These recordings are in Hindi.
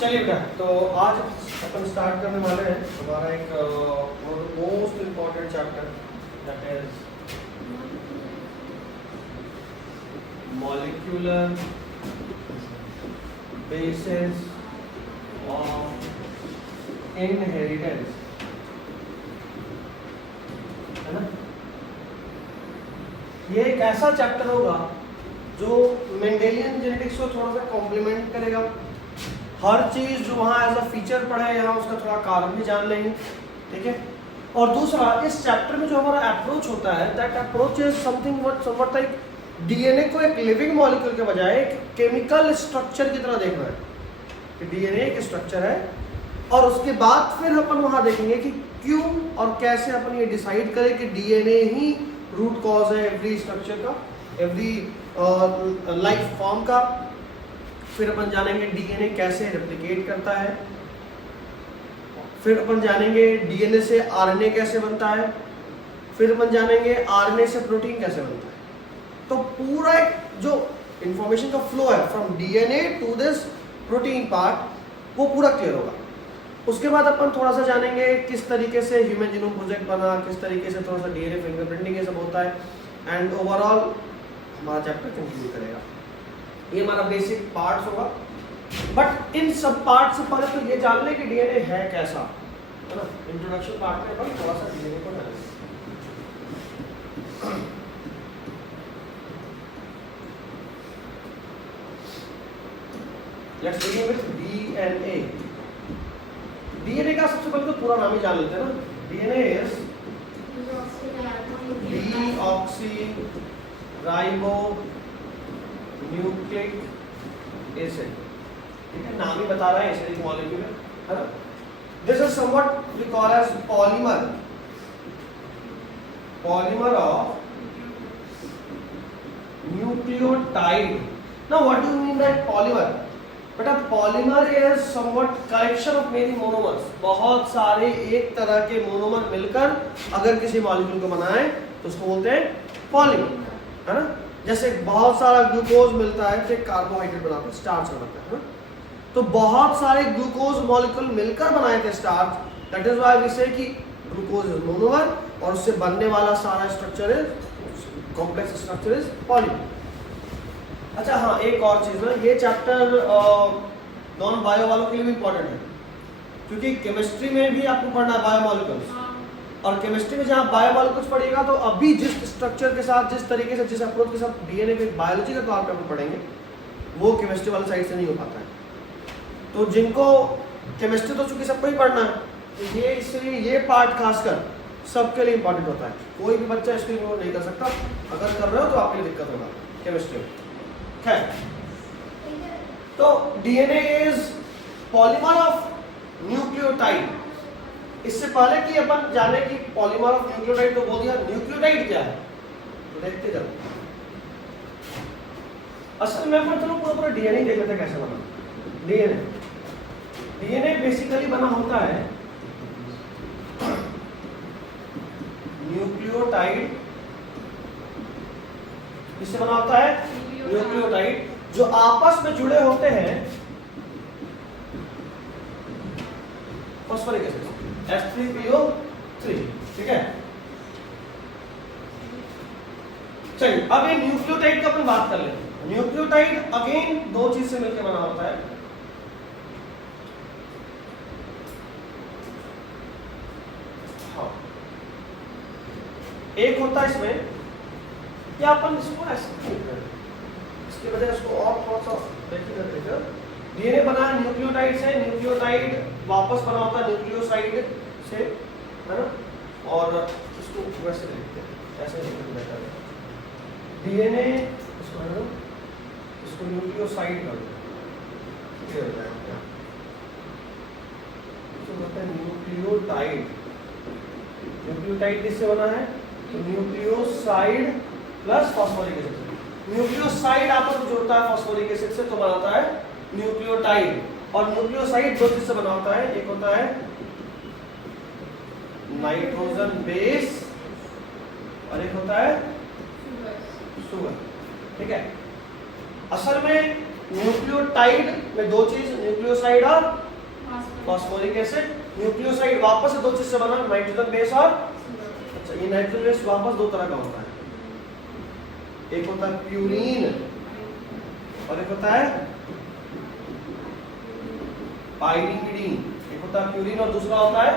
चलिए बेटा, तो आज अपन स्टार्ट करने वाले हैं हमारा एक most important chapter, that is molecular basis of inheritance, है ना। ये एक ऐसा चैप्टर होगा जो मेंडेलियन जेनेटिक्स को थोड़ा सा कॉम्प्लीमेंट करेगा। हर चीज जो वहाँ एज अ फीचर पढ़े यहाँ उसका थोड़ा कारण भी जान लेंगे, ठीक है। और दूसरा, इस चैप्टर में जो हमारा अप्रोच होता है, that approach is something somewhat like DNA को एक लिविंग मॉलिक्यूल के बजाय एक केमिकल स्ट्रक्चर की तरह देखना है कि डीएनए एक स्ट्रक्चर है, और उसके बाद फिर अपन वहाँ देखेंगे कि क्यों और कैसे अपन ये डिसाइड करें कि डीएनए ही रूट कॉज है एवरी स्ट्रक्चर का, एवरी लाइफ फॉर्म का। फिर अपन जानेंगे डीएनए कैसे रेप्लिकेट करता है, फिर अपन जानेंगे डीएनए से आरएनए कैसे बनता है, फिर अपन जानेंगे आरएनए से प्रोटीन कैसे बनता है। तो पूरा एक जो इंफॉर्मेशन का फ्लो है from DNA to this protein part, वो पूरा क्लियर होगा। उसके बाद अपन थोड़ा सा जानेंगे किस तरीके से ह्यूमन जीनोम प्रोजेक्ट बना, किस तरीके से थोड़ा सा डीएनए फिंगरप्रिंटिंग ये सब होता है, एंड ओवरऑल हमारा चैप्टर कंक्लूड करेगा। ये हमारा बेसिक पार्ट्स होगा, बट इन सब पार्ट से पहले तो ये जान लें कि डीएनए है कैसा, है ना। इंट्रोडक्शन पार्ट में अपन थोड़ा सा डीएनए को जानेंगे। Let's begin with DNA. DNA का सबसे पहले तो पूरा नाम ही जान लेते हैं ना। DNA is deoxy ribo nucleic acid, ठीक है, नाम ही बता रहा है एसिडिक मॉलिक्यूल है ना। This is something we call as polymer of nucleotide. Now what do you mean by polymer? बेटा, polymer is something collection of many monomers. बहुत सारे एक तरह के मोनोमर मिलकर अगर किसी मॉलिक्यूल को बनाए तो उसको बोलते हैं पॉलीमर, है ना। जैसे बहुत सारा ग्लूकोज मिलता है तो कार्बोहाइड्रेट बनाता है, स्टार्च बनाता है ना। तो बहुत सारे ग्लूकोज मॉलिक्यूल मिलकर बनाए थे starch, that is why we say कि ग्लूकोज इज मोनोमर, और उससे बनने वाला सारा structure is complex structure is polymer. अच्छा हाँ, एक और चीज ना, ये चैप्टर नॉन बायो वालों के लिए भी इंपॉर्टेंट है, क्योंकि केमिस्ट्री में भी आपको पढ़ना है बायोमॉलिक्यूल्स, और केमिस्ट्री में जहाँ बायोमॉलिक्यूल्स पढ़िएगा तो अभी जिस स्ट्रक्चर के साथ, जिस तरीके से, जिस अप्रोच के साथ डीएनए के बायोलॉजी का तौर पे हम पढ़ेंगे, वो केमिस्ट्री वाली साइड से नहीं हो पाता है। तो जिनको केमिस्ट्री तो चूंकि सबको ही पढ़ना है, तो ये इसलिए ये पार्ट खासकर सबके लिए इंपॉर्टेंट होता है। कोई भी बच्चा इसको इग्नोर नहीं कर सकता, अगर कर रहे हो तो आपके लिए दिक्कत होगा केमिस्ट्री में। खैर, तो DNA is polymer of nucleotide. इससे पहले कि अपन जाने कि पॉलीमर ऑफ न्यूक्लियोटाइड, तो बोल दिया न्यूक्लियोटाइड क्या है, तो देखते जाओ। असल में अपन चलो पूरा डीएनए देख लेते हैं कैसे बना। डीएनए बेसिकली बना होता है न्यूक्लियोटाइड। इससे बना होता है न्यूक्लियोटाइड जो आपस में जुड़े होते हैं फॉस्फोरिक एसिड H3PO3, ठीक है। चलिए, अब ये न्यूक्लियोटाइड का अपन बात कर लेते हैं। न्यूक्लियोटाइड अगेन दो चीज से मिलकर बना होता है। हाँ, एक होता है इसमें, या अपन इसको ऐसे इसके वजह इसको और थोड़ा सा देखिए। डीएनए बना है न्यूक्लियोटाइड से, न्यूक्लियोटाइड वापस बना होता है न्यूक्लियोसाइड से, है ना। और इसको वैसे लिखते हैं, ऐसे लिखते बेहतर है। डीएनए इसको न्यूक्लियोसाइड कर दो, क्लियर हो जाएगा। इसको बोलते हैं न्यूक्लियोटाइड। न्यूक्लियोटाइड किससे बना है, तो nucleoside plus phosphoric acid. Nucleoside आपस में जोड़ता है फॉस्फोरिक एसिड से, तो बनाता है न्यूक्लियोटाइड। और न्यूक्लियोसाइड दो चीज से बना होता है, एक होता है नाइट्रोजन बेस और एक होता है शुगर, ठीक है। असल में न्यूक्लियोटाइड में दो चीज, न्यूक्लियोसाइड और फास्फोरिक एसिड। न्यूक्लियोसाइड वापस से दो चीज से बना, नाइट्रोजन बेस और, अच्छा ये नाइट्रोजन बेस वापस दो तरह का होता है, एक होता है प्यूरीन और एक होता है पाइरीमिडीन। एक होता है प्यूरीन और दूसरा होता है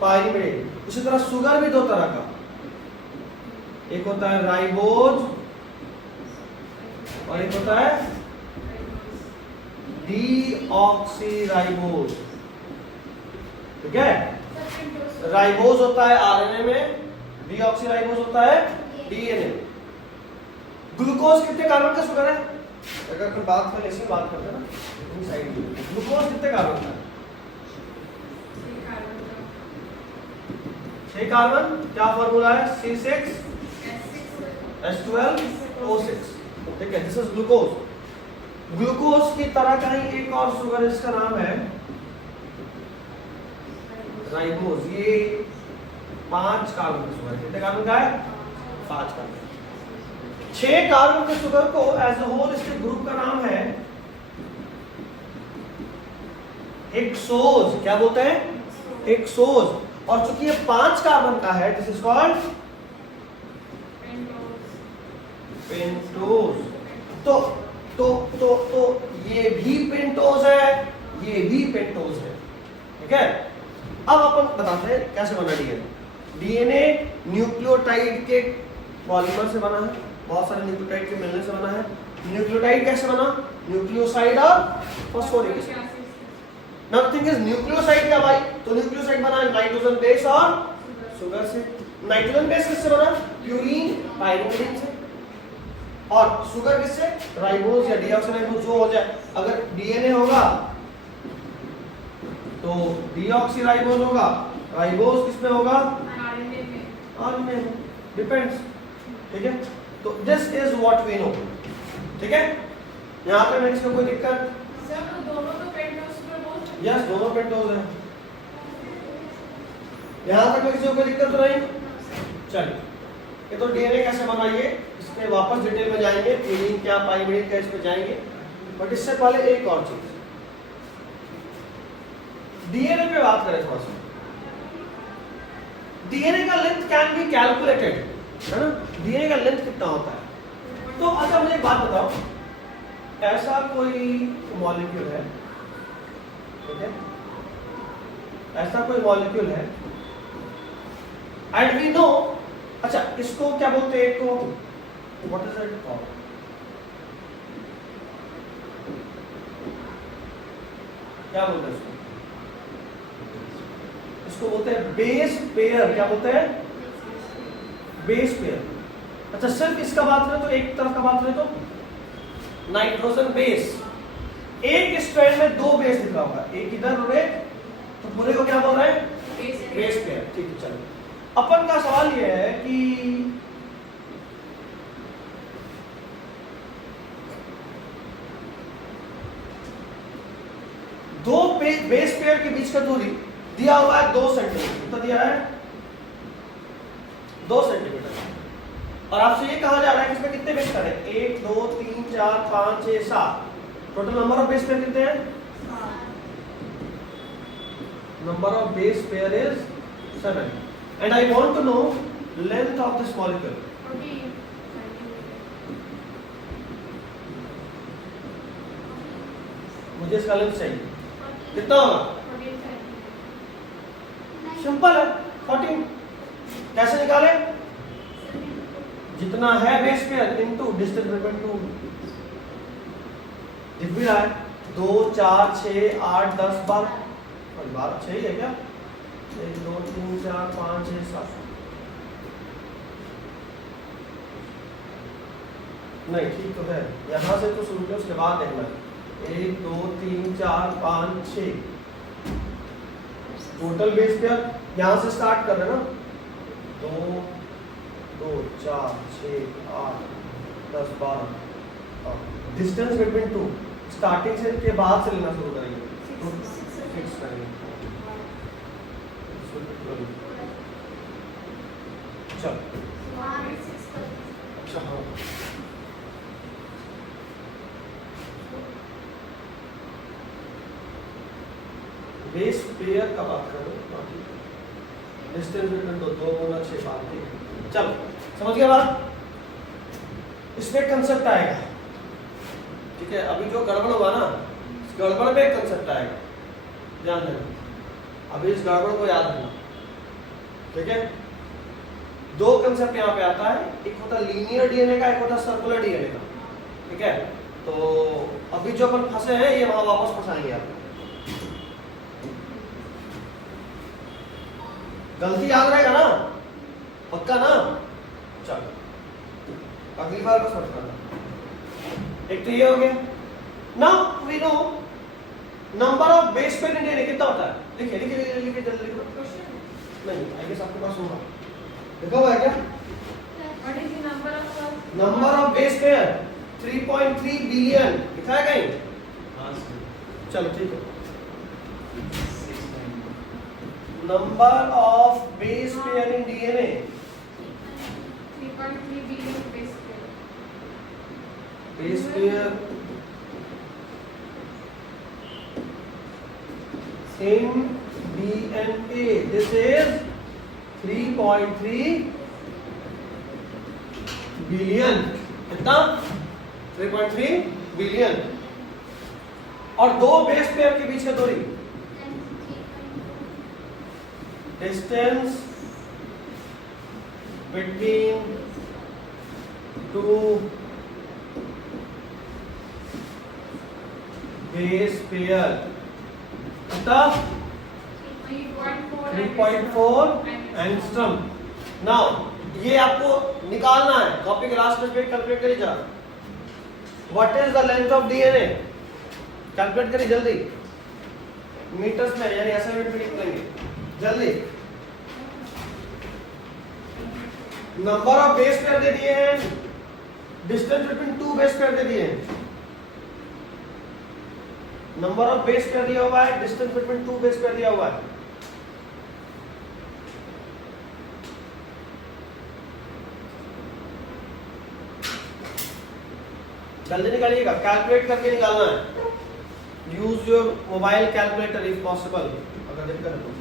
पाइरीमिडीन। उसी तरह शुगर भी दो तरह का, एक होता है राइबोज और एक होता है डीऑक्सीराइबोज। ठीक है, राइबोज होता है आरएनए में, डीऑक्सीराइबोज होता है डीएनए। ग्लूकोज कितने कार्बन का शुगर है? अगर कोई बात कर ऐसे बात करते हैं ना साइड में, ग्लूकोज कितने कार्बन का है? 6 कार्बन। क्या फॉर्मूला है? C6H12O6। ठीक है, दिस इज ग्लूकोज। ग्लूकोज की तरह का ही एक और शुगर है, इसका नाम है राइबोज। ये 5 कार्बन का शुगर है। कितने कार्बन का है? 5 कार्बन। 6 कार्बन के शुगर को एज अ होल इसके ग्रुप का नाम है हेक्सोज। क्या बोलते हैं? हेक्सोज। और चूंकि ये 5 कार्बन का है, दिस इज कॉल्ड पेंटोज। तो ये भी पेंटोज है, ये भी पेंटोज है। ठीक है, अब अपन बताते हैं कैसे बना डीएनए। डीएनए न्यूक्लियोटाइड के पॉलीमर से बना है, बहुत सारे न्यूक्लियोटाइड के मिलने से बना है। न्यूक्लियोटाइड कैसे बना? न्यूक्लियोसाइड और phosphoric acid. Nothing is nucleoside क्या भाई? तो न्यूक्लियोसाइड बना है नाइट्रोजन बेस और शुगर से। नाइट्रोजन बेस किससे बना? प्यूरीन पाइरीमिडीन से। और शुगर किससे? राइबोज या डीऑक्सीराइबोज जो हो जाए। अगर डीएनए होगा तो डीऑक्सीराइबोज होगा, राइबोज किसमें होगा? आरएनए में। डिपेंड्स। ठीक है, तो this is what we know. ठीक है, यहां पे मैं इसमें कोई दिक्कत? दोनों तो पेंटोज में बोल। यस, दोनों पेंटोज हैं। यहां तक किसी को कोई दिक्कत तो नहीं? चलिए, ये तो डीएनए कैसे बना, ये इसमें वापस डिटेल में जाएंगे, प्यूरीन क्या पाइरीमिडीन क्या इसमें जाएंगे। बट इससे पहले एक और चीज, डीएनए पे बात करें थोड़ा सा। डीएनए का लेंथ कैन बी कैलकुलेटेड, है ना? डीएनए का लेंथ कितना होता है? तो अच्छा मुझे एक बात बताओ, ऐसा कोई मॉलिक्यूल है, ठीक है, ऐसा कोई मॉलिक्यूल है एंड वी नो, अच्छा इसको क्या बोलते हैं, को व्हाट इज इट कॉल्ड? क्या बोलते हैं इसको? इसको बोलते हैं बेस पेयर। क्या बोलते हैं? Base pair. अच्छा सिर्फ इसका बात करें तो, एक तरफ का बात करें तो नाइट्रोजन बेस, एक स्ट्रैंड में 2 बेस लिखा होगा, एक इधर और एक, तो पूरे को क्या बोल रहे हैं? Base pair. ठीक है, चलो अपन का सवाल यह है कि दो बेस पेयर के बीच का दूरी दिया हुआ है 2 सेंटीमीटर। कितना दिया है? 2 सेंटीमीटर। और आपसे ये कहा जा रहा है कि इसमें कितने बेस पेयर है? 1 2 3 4 5 6 7। Total number of base pair कितने हैं? Number of base pair is 7 and I want to know length of this molecule. मुझे इसका लेंथ चाहिए, कितना होगा? सिंपल है, 14। कैसे निकाले? जितना है base pair into distance between 2। दिख भी रहा है, 2 4 6 8 10 12। और 12 सही है क्या? 1 2 3 4 5 6 7। नहीं ठीक तो है, यहां से तो शुरू किया, उसके बाद देखना 1 2 3 4 5 6 टोटल बेस पेयर। यहां से स्टार्ट कर लेना, 2 2 4 6 8 10 12। डिस्टेंस बिटवीन 2 स्टार्टिंग से के बाद से लेना शुरू करेंगे, 6 करेंगे। चलो अच्छा हाँ बेस पेयर का बात कर रहे हो, डिस्टेंस बिटवीन दो गुना 6 बात ठीक है। चलो समझ गया बात, इसमें कंसेप्ट आएगा ठीक है। अभी जो गड़बड़ हुआ ना, इस गड़बड़ में एक कंसेप्ट आएगा, ध्यान देना। अभी इस गड़बड़ को याद रखना ठीक है। दो कंसेप्ट यहाँ पे आता है, एक होता है लीनियर डीएनए का, एक होता है सर्कुलर डीएनए का ठीक है। तो अभी जो अपन फंसे हैं ये वहां वापस फंसाएंगे आप। गलती याद रहेगा ना, पक्का ना। चलो अगली बार का सर्च करना। एक तो ये हो गया। Now we know number of base pair in DNA कितना होता है। लिखिए लिखिए लिखिए लिखिए जल्दी लिखो। नहीं आई गेस आपके पास होगा, लिखा हुआ है क्या। What is the number of number of base pair 3.3 billion लिखा है कहीं। चलो ठीक है। Number of base pair in DNA 3.3 billion base pair? Base pair in DNA, this is 3.3 billion. कितना 3.3 बिलियन। और दो बेस पेयर के बीच का दूरी distance between two base pair कितना 3.4 एंगस्ट्रम। नाउ ये आपको निकालना है, कॉपी के लास्ट पेज कैलकुलेट करिए जरा। What is the length of DNA, calculate करिए जल्दी, मीटर्स में यानी असाइनमेंट में निकलेंगे जल्दी। नंबर ऑफ बेस पेयर दे दिए हैं, distance between two base pair दे दिए हैं। नंबर ऑफ बेस पेयर दिया हुआ है, distance between two base pair दिया हुआ है। जल्दी निकालिएगा, कैलकुलेट करके निकालना है। Use your mobile calculator if possible, अगर दिक्कत है तो।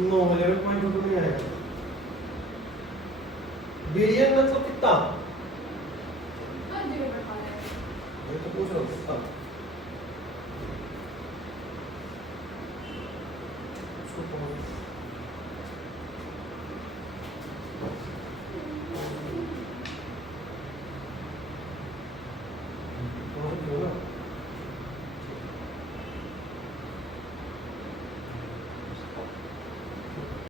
नो 11.22 नहीं आएगा। बिलियन मतलब कितना, ये तो पूछ रहा हूँ कितना।